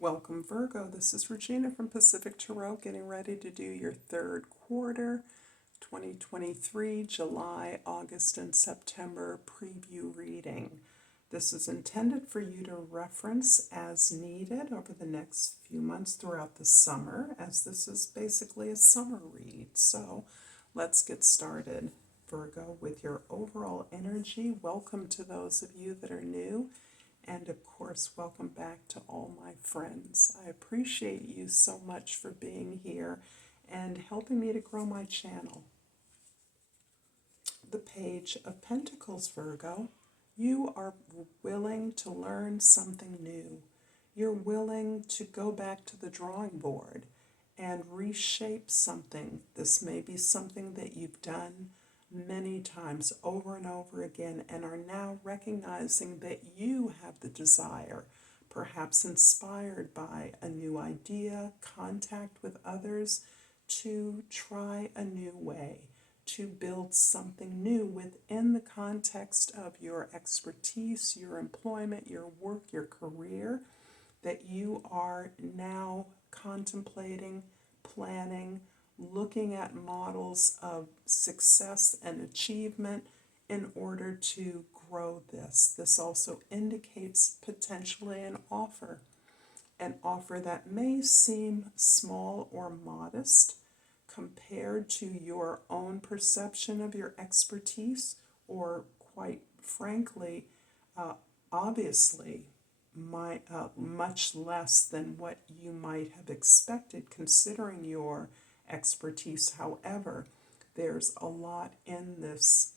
Welcome, Virgo. This is Regina from Pacific Tarot, getting ready to do your third quarter 2023, July, August, and September preview reading. This is intended for you to reference as needed over the next few months throughout the summer, as this is basically a summer read. So let's get started, Virgo, with your overall energy. Welcome to those of you that are new. And of course, welcome back to all my friends. I appreciate you so much for being here and helping me to grow my channel. The Page of Pentacles, Virgo. You are willing to learn something new. You're willing to go back to the drawing board and reshape something. This may be something that you've done many times over and over again and are now recognizing that you have the desire, perhaps inspired by a new idea, contact with others, to try a new way, to build something new within the context of your expertise, your employment, your work, your career, that you are now contemplating, planning, looking at models of success and achievement in order to grow this. This also indicates potentially an offer that may seem small or modest compared to your own perception of your expertise, or quite frankly, obviously, much less than what you might have expected considering your expertise. However, there's a lot in this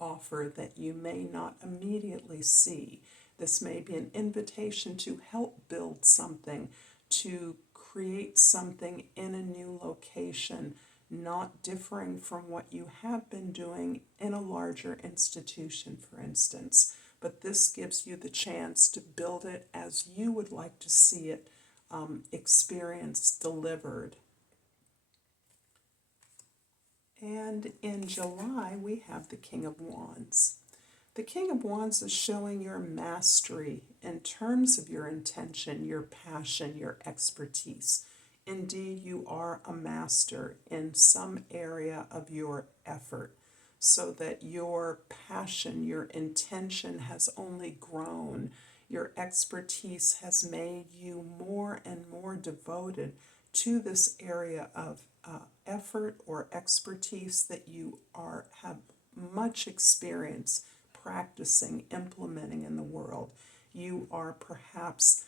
offer that you may not immediately see. This may be an invitation to help build something, to create something in a new location, not differing from what you have been doing in a larger institution, for instance. But this gives you the chance to build it as you would like to see it experienced, delivered. And in July, we have the King of Wands. The King of Wands is showing your mastery in terms of your intention, your passion, your expertise. Indeed, you are a master in some area of your effort, so that your passion, your intention has only grown. Your expertise has made you more and more devoted to this area of effort or expertise that you have much experience practicing, implementing in the world. You are perhaps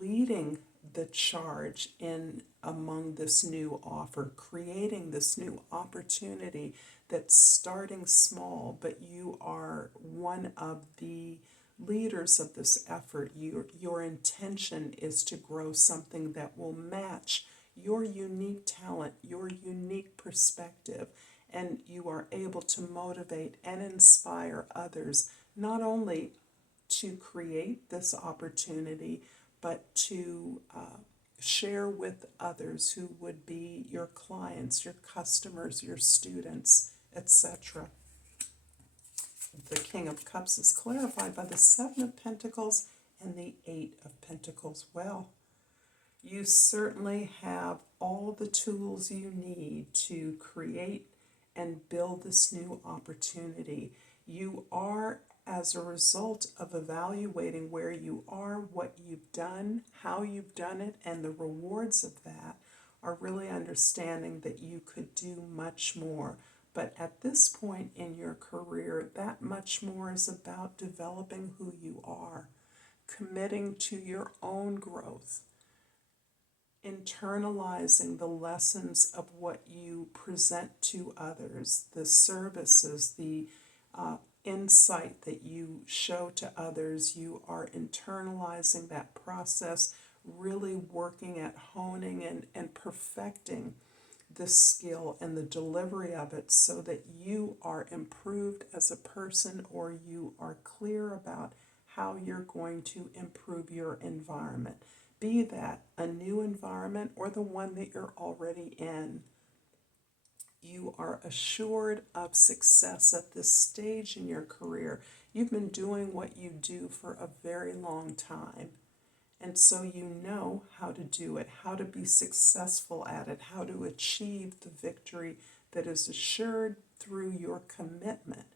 leading the charge in among this new offer, creating this new opportunity that's starting small, but you are one of the leaders of this effort. Your intention is to grow something that will match your unique talent, your unique perspective, and you are able to motivate and inspire others, not only to create this opportunity, but to share with others who would be your clients, your customers, your students, etc. The King of Cups is clarified by the Seven of Pentacles and the Eight of Pentacles. Well, you certainly have all the tools you need to create and build this new opportunity. You are, as a result of evaluating where you are, what you've done, how you've done it, and the rewards of that, are really understanding that you could do much more. But at this point in your career, that much more is about developing who you are, committing to your own growth, internalizing the lessons of what you present to others, the services, the insight that you show to others. You are internalizing that process, really working at honing and perfecting the skill and the delivery of it, so that you are improved as a person, or you are clear about how you're going to improve your environment, be that a new environment or the one that you're already in. You are assured of success at this stage in your career. You've been doing what you do for a very long time, And so you know how to do it, how to be successful at it, how to achieve the victory that is assured through your commitment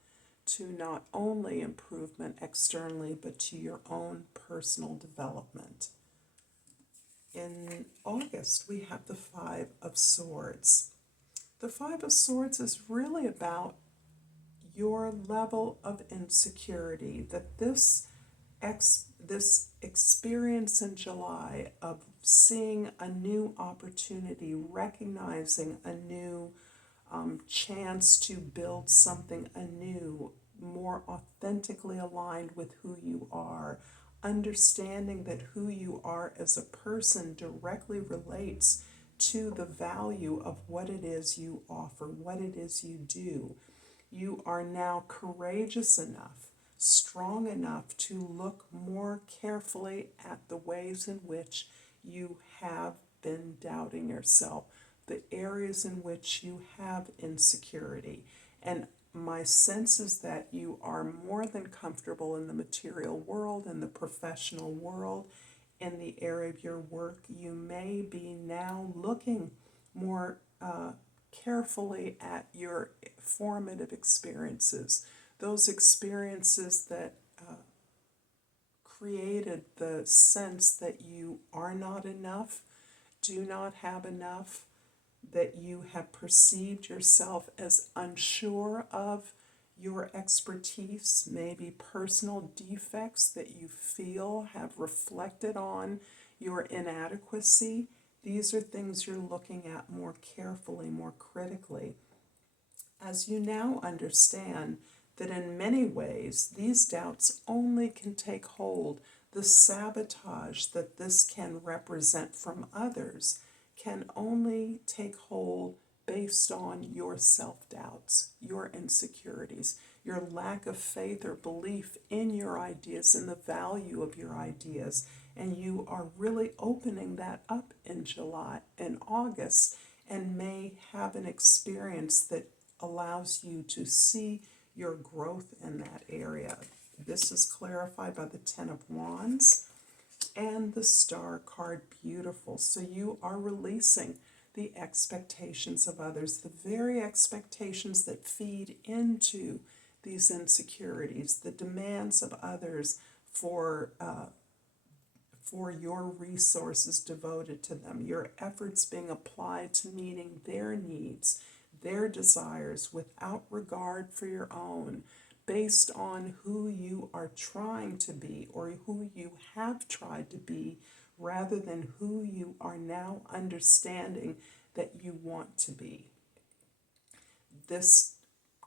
to not only improvement externally, but to your own personal development. In August, we have the Five of Swords. The Five of Swords is really about your level of insecurity, that this experience in July of seeing a new opportunity, recognizing a new chance to build something anew, more authentically aligned with who you are, understanding that who you are as a person directly relates to the value of what it is you offer, what it is you do. You are now courageous enough, strong enough to look more carefully at the ways in which you have been doubting yourself, the areas in which you have insecurity. And my sense is that you are more than comfortable in the material world, in the professional world, in the area of your work. You may be now looking more carefully at your formative experiences, those experiences that created the sense that you are not enough, do not have enough, that you have perceived yourself as unsure of your expertise, maybe personal defects that you feel have reflected on your inadequacy. These are things you're looking at more carefully, more critically. As you now understand that in many ways these doubts only can take hold, the sabotage that this can represent from others can only take hold based on your self-doubts, your insecurities, your lack of faith or belief in your ideas and the value of your ideas. And you are really opening that up in July and August, and may have an experience that allows you to see your growth in that area. This is clarified by the Ten of Wands and the Star card, beautiful. So you are releasing the expectations of others, the very expectations that feed into these insecurities, the demands of others for your resources devoted to them, your efforts being applied to meeting their needs, their desires without regard for your own, based on who you are trying to be or who you have tried to be, rather than who you are now understanding that you want to be. This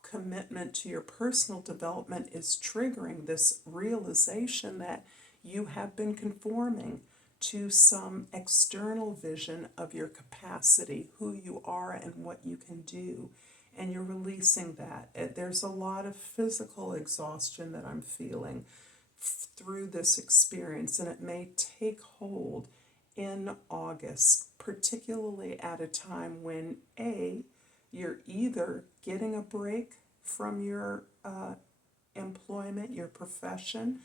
commitment to your personal development is triggering this realization that you have been conforming to some external vision of your capacity, who you are and what you can do. And you're releasing that. There's a lot of physical exhaustion that I'm feeling through this experience, and it may take hold in August, particularly at a time when you're either getting a break from your employment, your profession,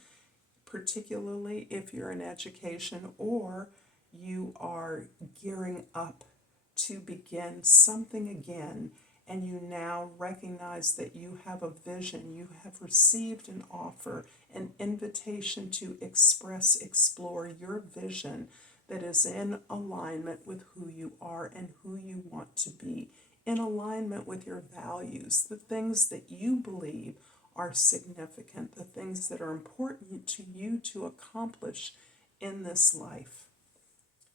particularly if you're in education, or you are gearing up to begin something again, and you now recognize that you have a vision, you have received an offer, an invitation to explore your vision that is in alignment with who you are and who you want to be, in alignment with your values, the things that you believe are significant, the things that are important to you to accomplish in this life.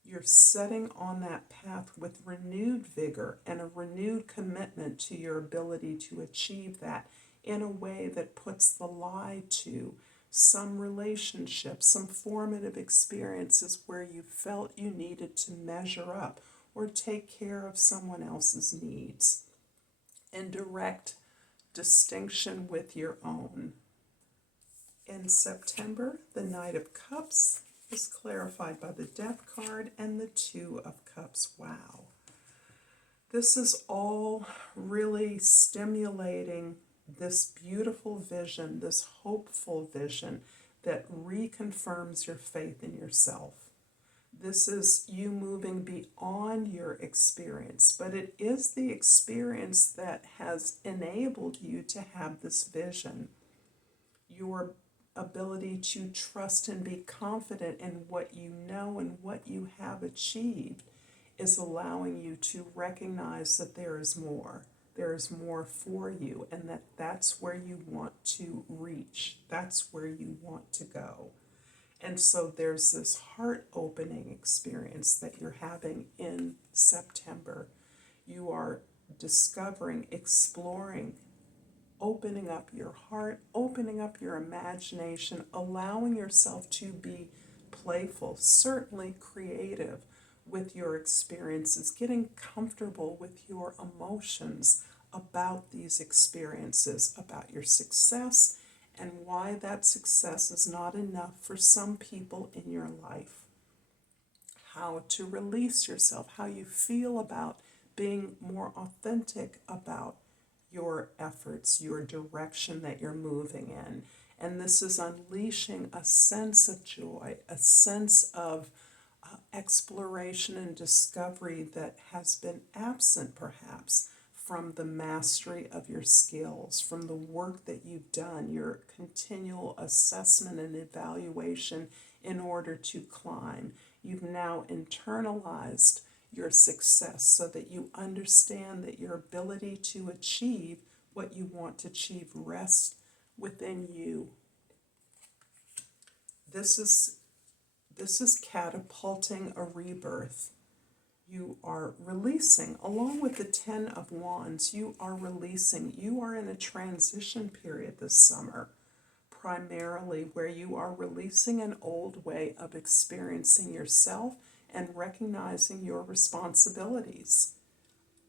You're setting on that path with renewed vigor and a renewed commitment to your ability to achieve that in a way that puts the lie to some relationships, some formative experiences where you felt you needed to measure up or take care of someone else's needs, in direct distinction with your own. In September, the Knight of Cups is clarified by the Death card and the Two of Cups. Wow. This is all really stimulating this beautiful vision, this hopeful vision that reconfirms your faith in yourself. This is you moving beyond your experience, but it is the experience that has enabled you to have this vision. Your ability to trust and be confident in what you know and what you have achieved is allowing you to recognize that there is more. There is more for you, and that's where you want to reach. That's where you want to go. And so there's this heart opening experience that you're having in September. You are discovering, exploring, opening up your heart, opening up your imagination, allowing yourself to be playful, certainly creative with your experiences, getting comfortable with your emotions about these experiences, about your success, and why that success is not enough for some people in your life. How to release yourself, how you feel about being more authentic about your efforts, your direction that you're moving in. And this is unleashing a sense of joy, a sense of exploration and discovery that has been absent perhaps from the mastery of your skills, from the work that you've done, your continual assessment and evaluation in order to climb. You've now internalized your success so that you understand that your ability to achieve what you want to achieve rests within you. This is catapulting a rebirth. You are releasing, along with the 10 of Wands, you are releasing. You are in a transition period this summer, primarily where you are releasing an old way of experiencing yourself and recognizing your responsibilities,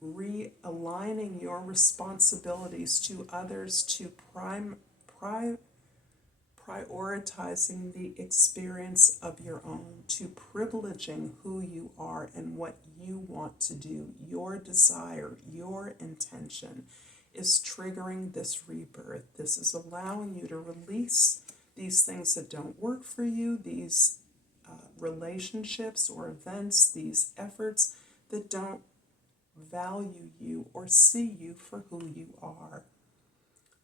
realigning your responsibilities to others, to prioritizing the experience of your own, to privileging who you are and what you want to do. Your desire, your intention is triggering this rebirth. This is allowing you to release these things that don't work for you, these relationships or events, these efforts that don't value you or see you for who you are.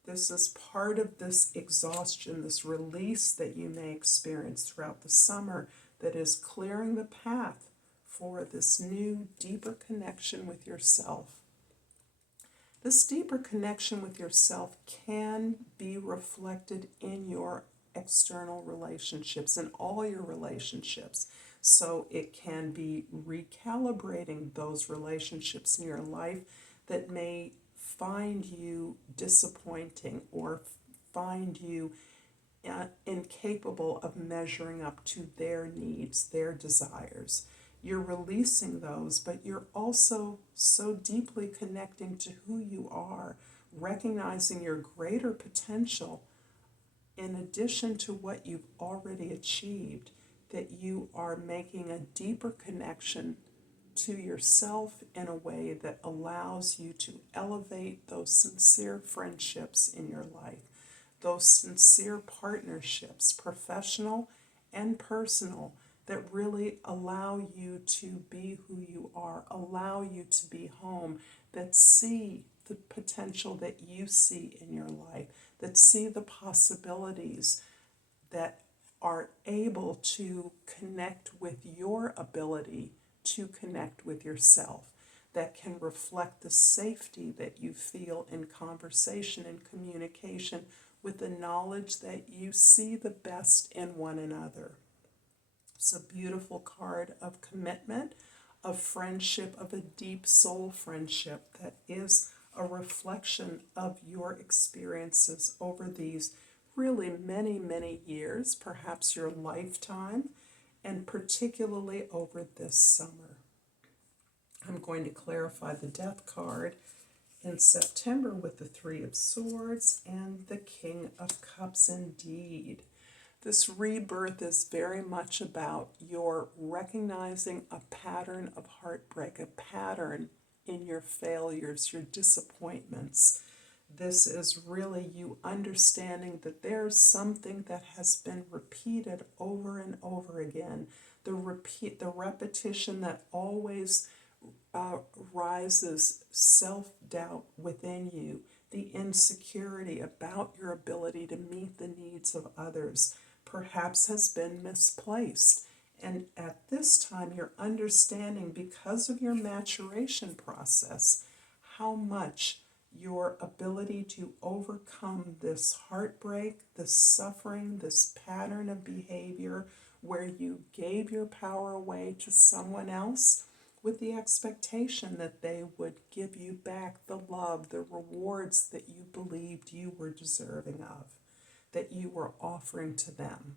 This is part of this exhaustion, this release that you may experience throughout the summer that is clearing the path for this new, deeper connection with yourself. This deeper connection with yourself can be reflected in your external relationships, in all your relationships. So it can be recalibrating those relationships in your life that may find you disappointing or find you incapable of measuring up to their needs, their desires. You're releasing those, but you're also so deeply connecting to who you are, recognizing your greater potential in addition to what you've already achieved, that you are making a deeper connection to yourself in a way that allows you to elevate those sincere friendships in your life, those sincere partnerships, professional and personal, that really allow you to be who you are, allow you to be home, that see the potential that you see in your life, that see the possibilities, that are able to connect with your ability to connect with yourself, that can reflect the safety that you feel in conversation and communication with the knowledge that you see the best in one another. It's a beautiful card of commitment, of friendship, of a deep soul friendship that is a reflection of your experiences over these really many, many years, perhaps your lifetime, and particularly over this summer. I'm going to clarify the Death card in September with the Three of Swords and the King of Cups indeed. This rebirth is very much about your recognizing a pattern of heartbreak, a pattern in your failures, your disappointments. This is really you understanding that there's something that has been repeated over and over again, the repetition that always rises self-doubt within you, the insecurity about your ability to meet the needs of others, perhaps has been misplaced. And at this time, you're understanding, because of your maturation process, how much your ability to overcome this heartbreak, this suffering, this pattern of behavior where you gave your power away to someone else with the expectation that they would give you back the love, the rewards that you believed you were deserving of, that you were offering to them.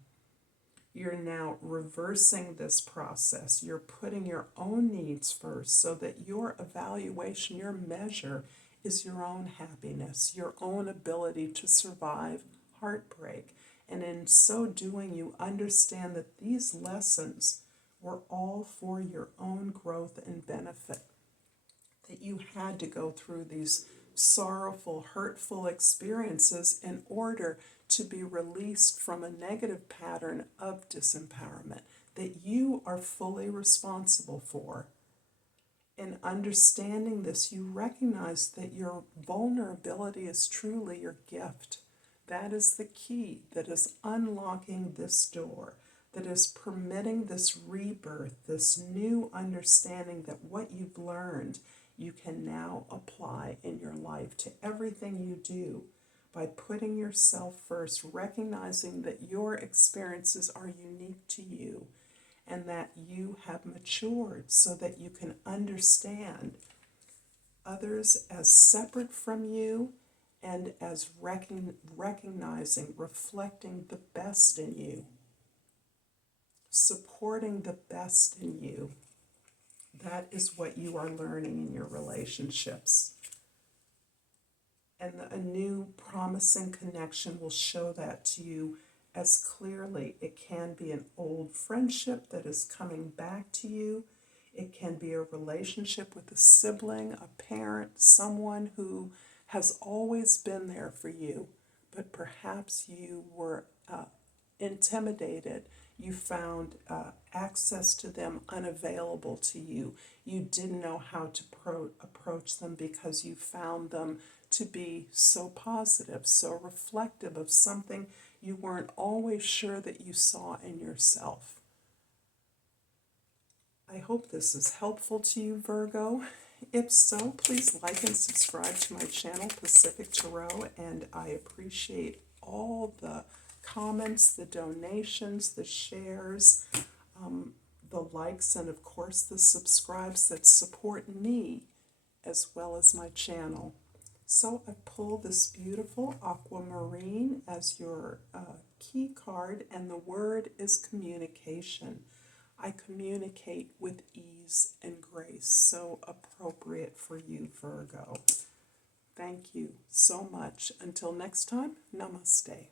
You're now reversing this process. You're putting your own needs first so that your evaluation, your measure, is your own happiness, your own ability to survive heartbreak. And in so doing, you understand that these lessons were all for your own growth and benefit, that you had to go through these sorrowful, hurtful experiences in order to be released from a negative pattern of disempowerment that you are fully responsible for. In understanding this, you recognize that your vulnerability is truly your gift. That is the key that is unlocking this door, that is permitting this rebirth, this new understanding that what you've learned you can now apply in your life to everything you do by putting yourself first, recognizing that your experiences are unique to you and that you have matured so that you can understand others as separate from you and as recognizing, reflecting the best in you, supporting the best in you. That is what you are learning in your relationships. And a new promising connection will show that to you as clearly. It can be an old friendship that is coming back to you. It can be a relationship with a sibling, a parent, someone who has always been there for you, but perhaps you were intimidated. You found access to them unavailable to you. You didn't know how to approach them because you found them to be so positive, so reflective of something you weren't always sure that you saw in yourself. I hope this is helpful to you, Virgo. If so, please like and subscribe to my channel, Pacific Tarot, and I appreciate all the comments, the donations, the shares, the likes, and of course the subscribes that support me as well as my channel. So I pull this beautiful aquamarine as your key card, and the word is communication. I communicate with ease and grace, so appropriate for you, Virgo. Thank you so much. Until next time, namaste.